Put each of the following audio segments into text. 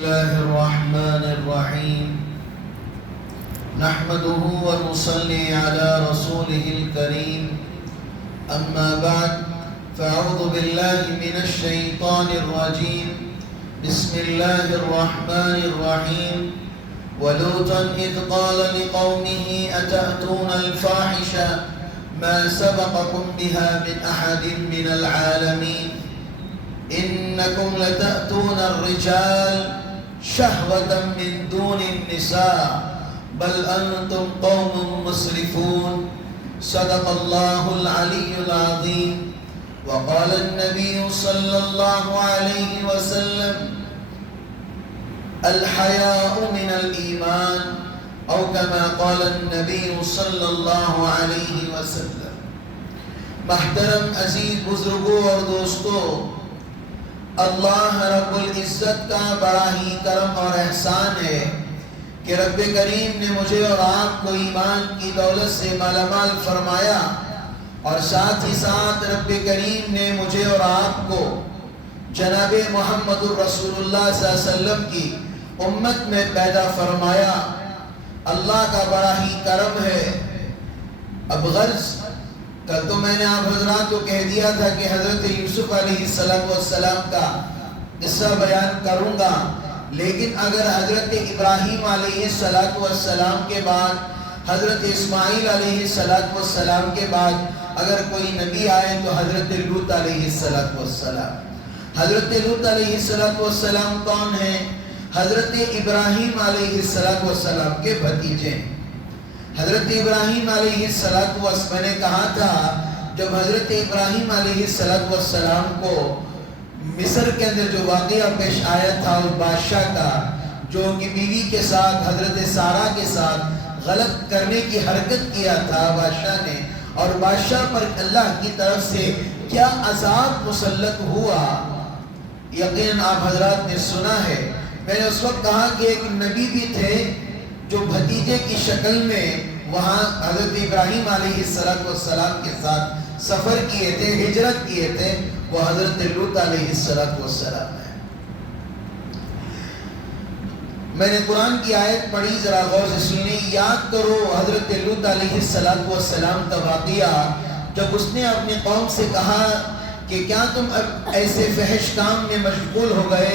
الله الرحمن الرحيم نحمده ونصلي على رسوله الكريم أما بعد فأعوذ بالله من الشيطان الرجيم بسم الله الرحمن الرحيم ولوطا إذ قال لقومه أتأتون الفاحشة ما سبقكم بها من أحد من العالمين إنكم لتأتون الرجال شهوة من دون النساء بل أنتم قوم مسرفون صدق الله العلي العظيم وقال النبي صلى الله عليه وسلم الحياء من الإيمان أو كما قال النبي صلی اللہ علیہ وسلم۔ محترم عزیز بزرگوں اور دوستوں، اللہ رب العزت کا بڑا ہی کرم اور احسان ہے کہ رب کریم نے مجھے اور آپ کو ایمان کی دولت سے مالا مال فرمایا، اور ساتھ ہی ساتھ رب کریم نے مجھے اور آپ کو جناب محمد الرسول اللہ صلی اللہ علیہ وسلم کی امت میں پیدا فرمایا۔ اللہ کا بڑا ہی کرم ہے۔ اب غرض کل تو میں نے آپ حضرات کو کہہ دیا تھا کہ حضرت یوسف علیہ السلام کا قصہ بیان کروں گا، لیکن اگر حضرت ابراہیم علیہ السلام کے بعد، حضرت اسماعیل علیہ السلام کے بعد اگر کوئی نبی آئے تو حضرت لوط علیہ السلام۔ حضرت لوط علیہ السلام کون ہیں؟ حضرت ابراہیم علیہ السلام کے بھتیجے۔ حضرت ابراہیم علیہ السلام، میں نے کہا تھا جب حضرت ابراہیم علیہ السلام کو مصر کے اندر جو واقعہ پیش آیا تھا اس بادشاہ کا، جو ان کی بیوی کے ساتھ حضرت سارہ کے ساتھ غلط کرنے کی حرکت کیا تھا بادشاہ نے، اور بادشاہ پر اللہ کی طرف سے کیا عذاب مسلط ہوا، یقیناً آپ حضرات نے سنا ہے۔ میں نے اس وقت کہا کہ ایک نبی بھی تھے جو بھتیجے کی شکل میں وہاں حضرت ابراہیم علیہ السلام کے ساتھ سفر کیے تھے، ہجرت کیے تھے، وہ حضرت لوط علیہ السلام ہے۔ میں نے قرآن کی آیت پڑھی، ذرا غور سے سنیں، یاد کرو حضرت لوط علیہ السلام کا واقعہ، جب اس نے اپنی قوم سے کہا کہ کیا تم اب ایسے فحش کام میں مشغول ہو گئے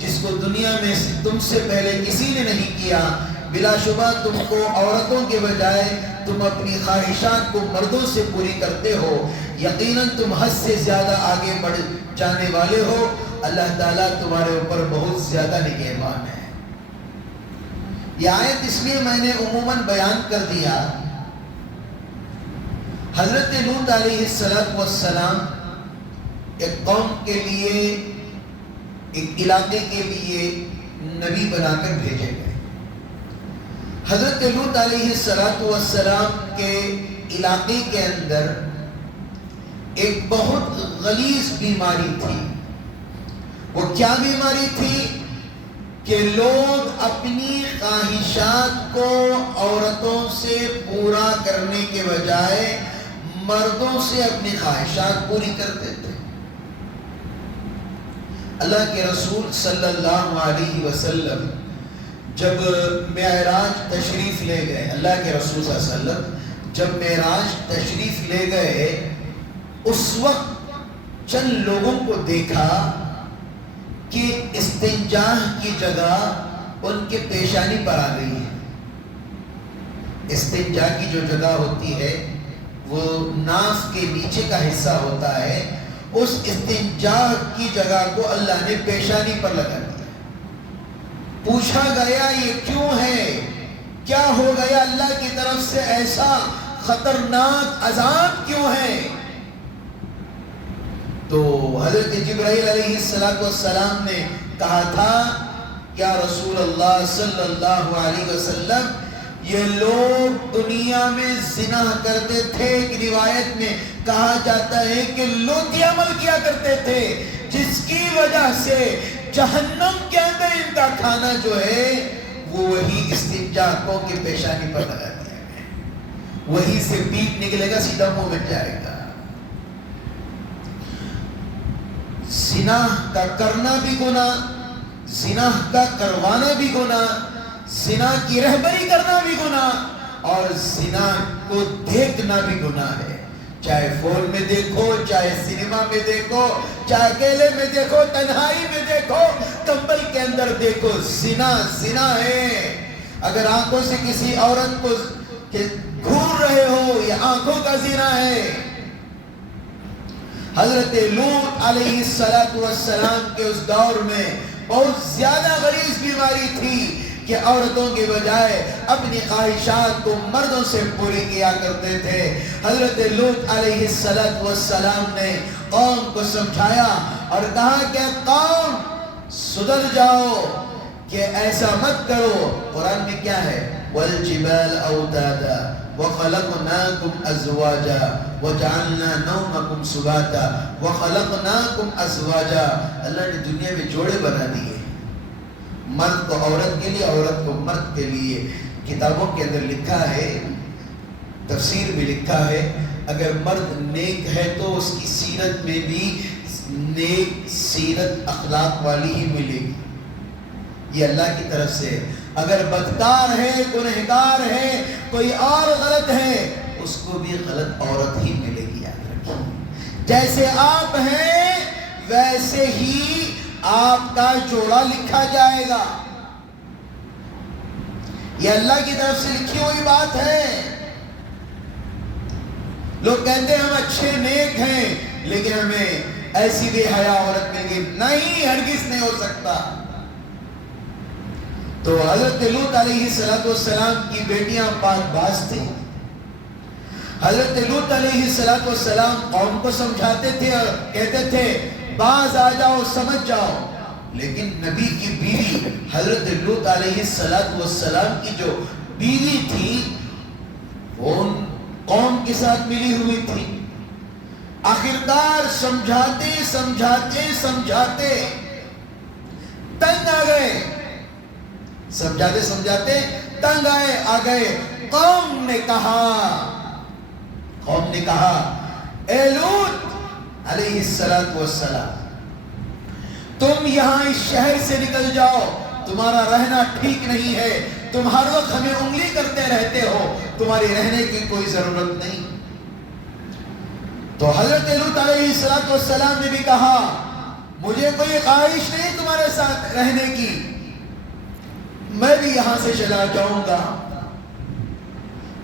جس کو دنیا میں تم سے پہلے کسی نے نہیں کیا؟ بلا شبہ تم کو عورتوں کے بجائے تم اپنی خواہشات کو مردوں سے پوری کرتے ہو، یقیناً تم حد سے زیادہ آگے بڑھ جانے والے ہو، اللہ تعالیٰ تمہارے اوپر بہت زیادہ نگہبان ہے۔ یہ آیت اس لیے میں نے عموماً بیان کر دیا، حضرت لوط علیہ السلام ایک قوم کے لیے، ایک علاقے کے لیے نبی بنا کر بھیجے گئے۔ حضرت لوط علیہ السلام کے علاقے کے اندر ایک بہت غلیظ بیماری تھی۔ وہ کیا بیماری تھی؟ کہ لوگ اپنی خواہشات کو عورتوں سے پورا کرنے کے بجائے مردوں سے اپنی خواہشات پوری کرتے تھے۔ اللہ کے رسول صلی اللہ علیہ وسلم جب معراج تشریف لے گئے، اللہ کے رسول صلی اللہ علیہ وسلم جب معراج تشریف لے گئے، اس وقت چند لوگوں کو دیکھا کہ استنجاء کی جگہ ان کے پیشانی پر آ گئی ہے۔ استنجاء کی جو جگہ ہوتی ہے وہ ناف کے نیچے کا حصہ ہوتا ہے، اس استنجاء کی جگہ کو اللہ نے پیشانی پر لگا دیا۔ پوچھا گیا یہ کیوں ہے؟ کیا ہو گیا؟ اللہ کی طرف سے ایسا خطرناک عذاب کیوں ہے؟ تو حضرت جبرائیل علیہ السلام نے کہا تھا یا رسول اللہ صلی اللہ علیہ وسلم، یہ لوگ دنیا میں زنا کرتے تھے۔ ایک روایت میں کہا جاتا ہے کہ لوطی عمل کیا کرتے تھے، جس کی وجہ سے جہنم کے اندر ان کا کھانا جو ہے وہ وہی استنجاء کی پیشانی پر لگا دیا گیا، وہی سے پیپ نکلے گا، سیدھا منہ میں جائے گا۔ زنا کا کرنا بھی گناہ، زنا کا کروانا بھی گناہ، زنا کی رہبری کرنا بھی گناہ، اور زنا کو دیکھنا بھی گناہ ہے۔ چاہے فون میں دیکھو، چاہے سینما میں دیکھو، چاہے اکیلے میں دیکھو، تنہائی میں دیکھو، کمبل کے اندر دیکھو، زنا زنا ہے۔ اگر آنکھوں سے کسی عورت کو گھور رہے ہو، یہ آنکھوں کا زنا ہے۔ حضرت لوط علیہ السلام کے اس دور میں بہت زیادہ غلیظ بیماری تھی کہ عورتوں کے بجائے اپنی خواہشات کو مردوں سے پوری کیا کرتے تھے۔ حضرت لوط علیہ السلام نے قوم کو سمجھایا اور کہا کہ قوم سدھر جاؤ، کہ ایسا مت کرو۔ قرآن میں کیا ہے؟ وَالْجِبَالَ أَوْتَادًا وَخَلَقْنَاكُمْ أَزْوَاجًا وَجَعَلْنَا نَوْمَكُمْ سُبَاتًا وَخَلَقْنَاكُمْ أَزْوَاجًا۔ اللہ نے دنیا میں جوڑے بنا دیے، مرد کو عورت کے لیے، عورت کو مرد کے لیے۔ کتابوں کے اندر لکھا ہے، تفسیر میں لکھا ہے، اگر مرد نیک ہے تو اس کی سیرت میں بھی نیک سیرت اخلاق والی ہی ملے گی، یہ اللہ کی طرف سے۔ اگر بدکار ہے، گنہگار ہے، کوئی اور غلط ہے، اس کو بھی غلط عورت ہی ملے گی، یاد رکھیں۔ جیسے آپ ہیں ویسے ہی آپ کا جوڑا لکھا جائے گا، یہ اللہ کی طرف سے لکھی ہوئی بات ہے۔ لوگ کہتے ہیں ہم اچھے نیک ہیں لیکن ہمیں ایسی بے حیا عورت مل گئی، نہیں، ہرگز نہیں ہو سکتا۔ تو حضرت لوط علیہ السلام کی بیٹیاں پاک باز تھیں۔ حضرت لوط علیہ السلام قوم کو سمجھاتے تھے اور کہتے تھے باز آ جاؤ، سمجھ جاؤ، لیکن نبی کی بیوی حضرت لوط علیہ السلام کی جو بیوی تھی وہ قوم کے ساتھ ملی ہوئی تھی۔ آخرکار سمجھاتے سمجھاتے سمجھاتے تنگ آ گئے، سمجھاتے سمجھاتے تنگ آ گئے۔ قوم نے کہا اے لوط علیہ السلام، تم یہاں اس شہر سے نکل جاؤ، تمہارا رہنا ٹھیک نہیں ہے، تم ہر وقت ہمیں انگلی کرتے رہتے ہو، تمہاری رہنے کی کوئی ضرورت نہیں۔ تو حضرت لوط علیہ السلام نے بھی کہا مجھے کوئی خواہش نہیں تمہارے ساتھ رہنے کی، میں بھی یہاں سے چلا جاؤں گا۔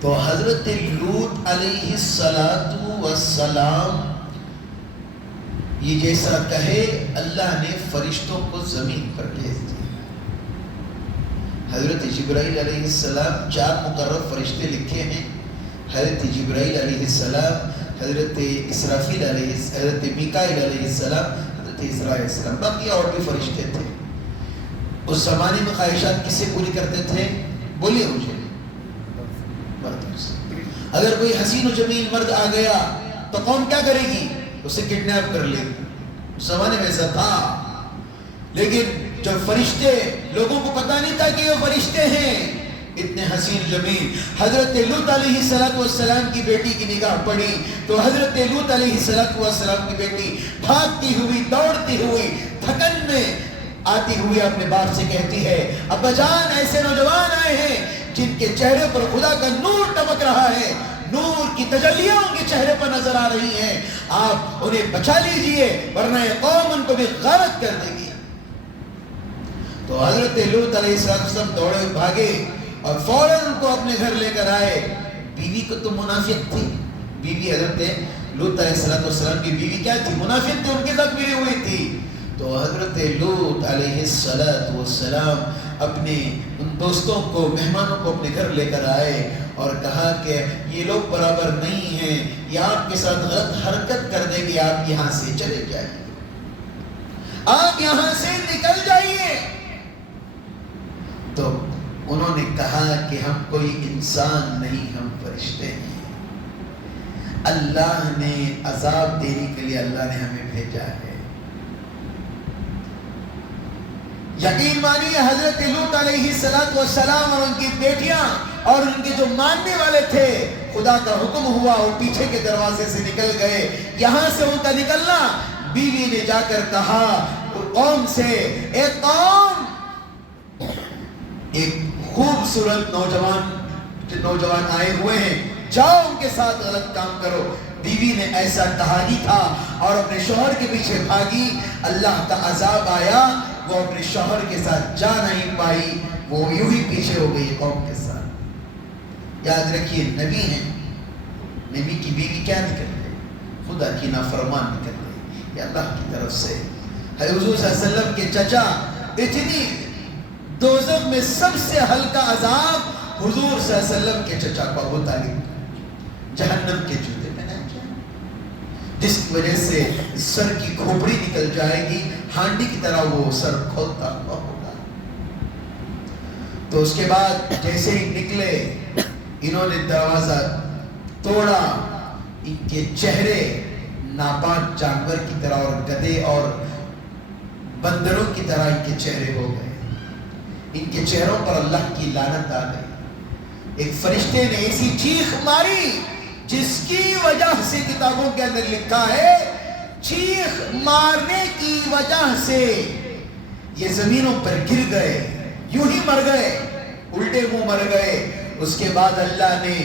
تو حضرت لوط علیہ السلام یہ جیسا کہے اللہ نے فرشتوں کو زمین پر بھیج دیا۔ حضرت جبرائیل علیہ السلام 4 مقرر فرشتے لکھے ہیں، حضرت جبرائیل علیہ السلام، حضرت اسرافیل حضرت میکائیل علیہ السلام، حضرت اسرائیل علیہ السلام، باقی اور بھی فرشتے تھے۔ اس زمانے میں خواہشات کسے پوری کرتے تھے؟ بولیے مجھے، مردوں سے۔ اگر کوئی حسین و جمیل مرد آ گیا تو قوم کیا کرے گی؟ اسے کڈنیپ کر لے گی، اس زمانے میں ایسا تھا۔ لیکن جب فرشتے، لوگوں کو پتہ نہیں تھا کہ یہ فرشتے ہیں، اتنے حسین جمیل۔ حضرت لوط علیہ السلام کی بیٹی کی نگاہ پڑی تو حضرت لوط علیہ السلام کی بیٹی بھاگتی ہوئی، دوڑتی ہوئی، تھکن میں آتی ہوئی اپنے باپ سے کہتی ہے ابا جان، ایسے نوجوان آئے ہیں جن کے چہرے پر خدا کا نور ٹپک رہا ہے، نور کی تجلیاں ان کے چہرے پر نظر آ رہی ہیں، آپ انہیں بچا لیجئے ورنہ یہ قوم ان کو بھی غارت کر دے گی۔ تو حضرت لوط علیہ السلام دوڑے بھاگے اور فوراً ان کو اپنے گھر لے کر آئے۔ بیوی کو تو منافق تھی، بیوی حضرت لوط علیہ السلام کی بیوی کیا تھی؟ منافق تھی، ان کے ساتھ ملی ہوئی تھی۔ تو حضرت لوط علیہ السلام اپنے ان دوستوں کو، مہمانوں کو اپنے گھر لے کر آئے اور کہا کہ یہ لوگ برابر نہیں ہیں، یہ آپ کے ساتھ غلط حرکت کر دیں گے، آپ یہاں سے چلے جائیے، آپ یہاں سے نکل جائیے۔ تو انہوں نے کہا کہ ہم کوئی انسان نہیں، ہم فرشتے ہیں، اللہ نے عذاب دینے کے لیے اللہ نے ہمیں بھیجا ہے۔ یقین مانیے حضرت لوط علیہ السلام اور ان کی بیٹیاں اور ان کے جو ماننے والے تھے، خدا کا حکم ہوا وہ پیچھے کے دروازے سے نکل گئے۔ یہاں سے ان کا نکلنا، بیوی نے جا کر کہا قوم سے اے قوم، ایک خوبصورت نوجوان آئے ہوئے ہیں، جاؤ ان کے ساتھ غلط کام کرو۔ بیوی نے ایسا کہا ہی تھا اور اپنے شوہر کے پیچھے بھاگی، اللہ کا عذاب آیا، وہ اپنے شوہر کے ساتھ جا نہیں پائی، وہ یوں ہی پیچھے ہو گئی قوم کے ساتھ۔ یاد رکھیے نبی ہیں، نبی کی بیوی کیا نکل گئی؟ خدا کی نافرمان نکل گئی، یہ اللہ کی طرف سے ہے۔ حضور صلی اللہ علیہ وسلم کے چچا، اتنی دوزخ میں سب سے ہلکا عذاب حضور صلی اللہ علیہ وسلم کے چچا کو ابو طالب جہنم کے جوتے میں نہیں کیا، جس کی وجہ سے سر کی کھوپڑی نکل جائے گی، ہانڈی کی طرح وہ سر کھولتا ہوا ہوگا۔ تو اس کے بعد جیسے ہی نکلے، انہوں نے دروازہ توڑا، ان کے چہرے ناپاک جانور کی طرح اور گدھے اور بندروں کی طرح ان کے چہرے ہو گئے، ان کے چہروں پر اللہ کی لعنت آ گئی۔ ایک فرشتے نے ایسی چیخ ماری جس کی وجہ سے کتابوں کے اندر لکھا ہے، چیخ مارنے کی وجہ سے یہ زمینوں پر گر گئے، یوں ہی مر گئے، الٹے منہ مر گئے۔ اس کے بعد اللہ نے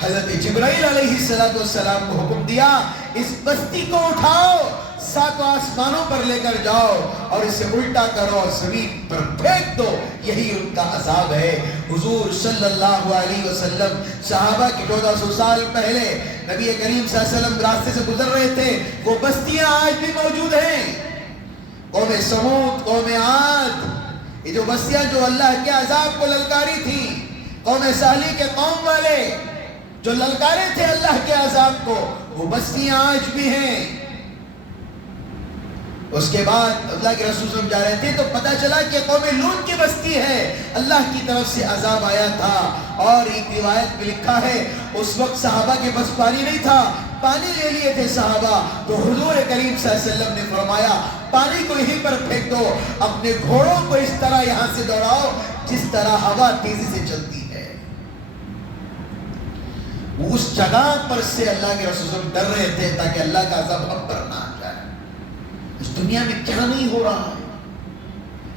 حضرت جبرائیل علیہ السلام کو حکم دیا، اس بستی کو اٹھاؤ، 7 آسمانوں پر لے کر جاؤ اور اسے الٹا کرو اور زمین پر پھینک دو، یہی ان کا عذاب ہے۔ حضور صلی اللہ علیہ وسلم صحابہ کی 1400 سال پہلے نبی کریم صلی اللہ علیہ وسلم راستے سے گزر رہے تھے، وہ بستیاں آج بھی موجود ہیں، قوم سمود، قوم عاد، یہ جو بستیاں جو اللہ کے عذاب کو للکاری تھی، قوم صالح کے قوم والے جو للکارے تھے اللہ کے عذاب کو، وہ بستیاں آج بھی ہیں۔ اس کے بعد اللہ کے رسول صلی اللہ علیہ وسلم جا رہے تھے تو پتہ چلا کہ قوم لوط کی بستی ہے، اللہ کی طرف سے عذاب آیا تھا۔ اور ایک روایت میں لکھا ہے اس وقت صحابہ کے پاس پانی نہیں تھا، پانی لے لیے تھے صحابہ، تو حضور کریم صلی اللہ علیہ وسلم نے فرمایا پانی کو یہیں پر پھینک دو، اپنے گھوڑوں کو اس طرح یہاں سے دوڑاؤ جس طرح ہوا تیزی سے چلتی ہے۔ اس جگہ پر سے اللہ کے رسول صلی اللہ علیہ وسلم ڈر رہے تھے تاکہ اللہ کا عذاب ہم پر نہ آ جائے۔ اس دنیا میں کیا نہیں ہو رہا ہے،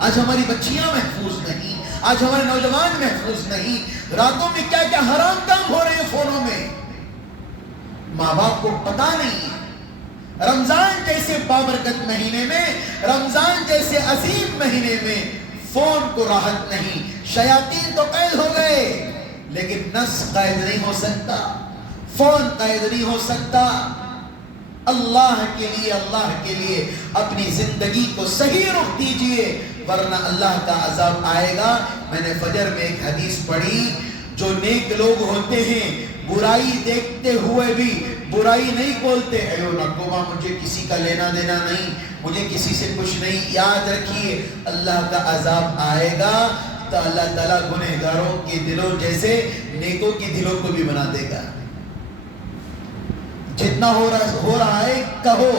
آج ہماری بچیاں محفوظ نہیں، آج ہمارے نوجوان محفوظ نہیں، راتوں میں کیا کیا حرام کام ہو رہے ہیں فونوں میں، ماں باپ کو پتا نہیں۔ رمضان جیسے بابرکت مہینے میں، رمضان جیسے عظیم مہینے میں فون کو راحت نہیں، شیاطین تو قید ہو گئے لیکن نفس قید نہیں ہو سکتا، فون قید نہیں ہو سکتا۔ اللہ کے لیے اپنی زندگی کو صحیح رخ دیجئے، ورنہ اللہ کا عذاب آئے گا۔ میں نے فجر میں ایک حدیث پڑھی، جو نیک لوگ ہوتے ہیں برائی دیکھتے ہوئے بھی برائی نہیں بولتے، ایو نکوما مجھے کسی کا لینا دینا نہیں، مجھے کسی سے کچھ نہیں۔ یاد رکھیے اللہ کا عذاب آئے گا تو اللہ تعالیٰ گنہگاروں کے دلوں جیسے نیکوں کے دلوں کو بھی بنا دے گا۔ جتنا ہو رہا ہے کہو،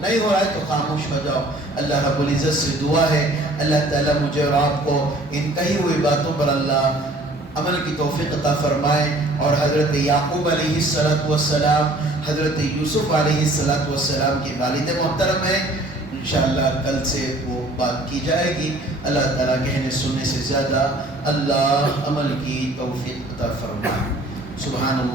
نہیں ہو رہا ہے تو خاموش ہو جاؤ۔ اللہ رب العزت سے دعا ہے اللہ تعالیٰ مجھے اور آپ کو ان کہی ہوئی باتوں پر اللہ عمل کی توفیق عطا فرمائے، اور حضرت یعقوب علیہ السلام، حضرت یوسف علیہ السلام کی والد محترم ہے، انشاءاللہ کل سے وہ بات کی جائے گی۔ اللہ تعالیٰ کہنے سننے سے زیادہ اللہ عمل کی توفیق عطا فرمائے۔ سبحان اللہ۔